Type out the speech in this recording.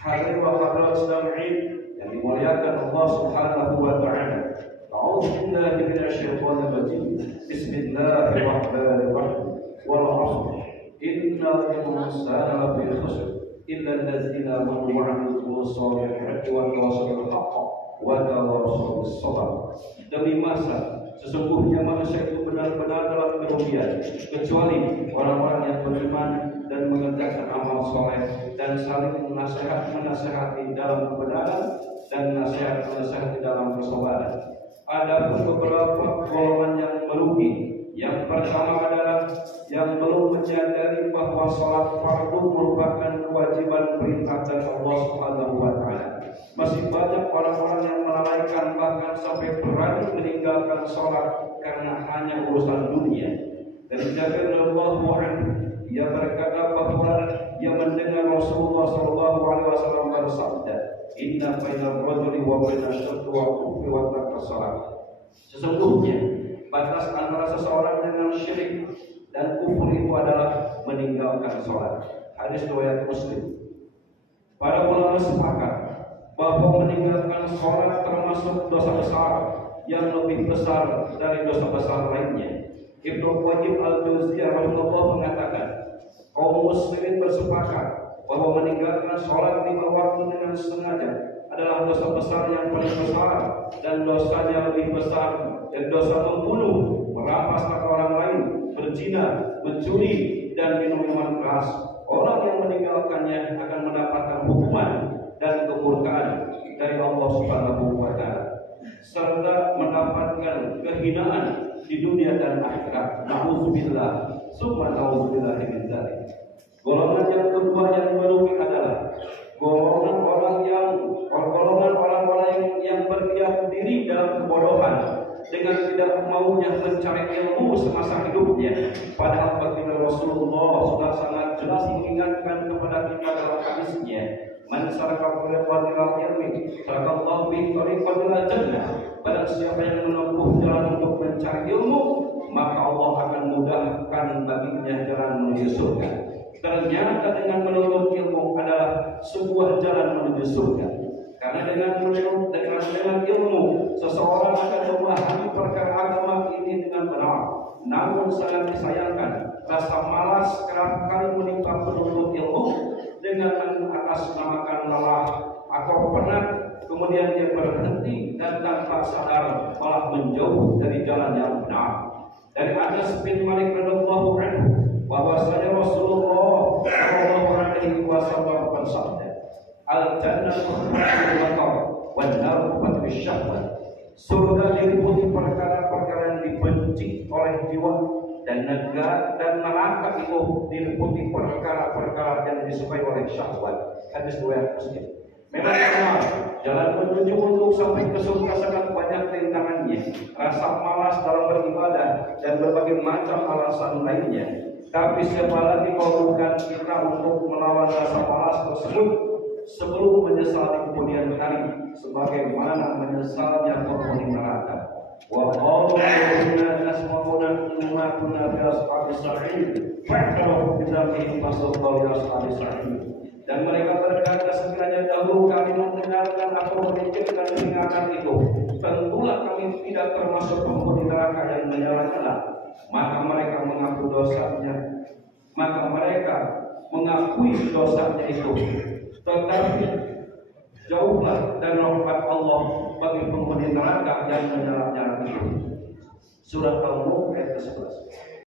Hadirin wa hadirat sekalian yang dimuliakan Allah Subhanahu wa taala. A'udzu billahi minasyaitonir rajim. Bismillahirrahmanirrahim. Wal 'ashr. Innal insana lafi khusr illa allazina amanu wa 'amilus shalihati wa tawassaw bil haqq wa tawassaw bis sabr. Demi masa sesungguhnya manusia itu benar-benar dalam kerugian kecuali orang-orang yang beriman dan mengerjakan amal soleh dan saling menasihati dalam kebenaran dan nasihat-nasihat dalam kesabaran. Adapun beberapa golongan yang merugi, yang pertama adalah yang belum menyadari bahwa salat fardu merupakan kewajiban perintah dari Allah Subhanahu wa taala. Masih banyak orang-orang yang melalaikan bahkan sampai berani meninggalkan salat karena hanya urusan dunia. Dari Jabir radhiyallahu anhu, ia berkata bahwa ia mendengar Rasulullah sallallahu alaihi wasallam bersabda, "Inna bainal rajuli wa bainasy syirki wa kufri wa tarki shalah." Sesungguhnya batas antara seseorang dengan syirik dan kufur itu adalah meninggalkan salat. Hadis riwayat Muslim. Para ulama sepakat bahwa meninggalkan salat termasuk dosa besar yang lebih besar dari dosa besar lainnya. Ibnu Qayyim al-Jauziyah rahimahullah mengatakan, kaum muslimin bersepakat bahwa meninggalkan sholat 5 waktu dengan sengaja adalah dosa besar yang paling besar, dan dosanya lebih besar dari dosa membunuh, merampas hak orang lain, berzina, mencuri, dan minum minuman keras. Orang yang meninggalkannya akan mendapatkan hukuman dan kemurkaan dari Allah Subhanahu wa taala, serta mendapatkan kehinaan di dunia dan akhirat. Nauzubillah, summa nauzubillah min dzalik. Golongan yang kedua yang merugi adalah golongan orang-orang yang berdiam diri dalam kebodohan dengan tidak maunya mencari ilmu semasa hidupnya. Padahal baginda Rasulullah sudah sangat jelas mengingatkan kepada kita dalam hadisnya, "Man saraka tariqal ilmi, sarakallahu bihi tariqal jannah." Barang siapa yang menempuh jalan untuk mencari ilmu, maka Allah akan mudahkan baginya jalan menuju surga. Ternyata dengan menuntut ilmu adalah sebuah jalan menuju surga. Karena dengan ilmu seseorang akan memahami perkara agama ini dengan benar. Namun sangat disayangkan, rasa malas kerap kali menimpa penuntut ilmu dengan mengatasnamakan lelah atau penat. Kemudian dia berhenti dan tanpa sadar malah menjauh dari jalan yang benar. Dari Anas bin Malik radhiyallahu anhu bahwasanya Rasulullah sallallahu alaihi wasallam bersabda, "Al-jannatu mathwal wan naru mathwasyahwat." Surga diliputi perkara-perkara yang dibenci oleh jiwa, dan neraka itu diliputi perkara-perkara yang disukai oleh syahwat. Hadis riwayat Muslim. Memang benar, jalan menuju untuk sampai ke surga sangat banyak rintangannya, rasa malas dalam beribadah dan berbagai macam alasan lainnya. Tapi siapa lagi mau bukan kita untuk melawan rasa malas tersebut sebelum menyesal di kemudian hari, sebagaimana menyesalnya penghuni neraka. Wa qalu inna nasma'una ma kunna fi ashabis sa'id fa'taru bi dzalika fasallallahu ila ashabis sa'id. Dan mereka berkata, sekiranya dahulu kami mendengarkan atau memikirkan peringatan itu, tentulah kami tidak termasuk penghuni neraka yang menyala-nyala. Maka mereka mengakui dosanya itu. Tetapi jauhlah dari rahmat Allah bagi penghuni neraka yang menyala-nyala itu. Surah Al-Mulk ayat 11.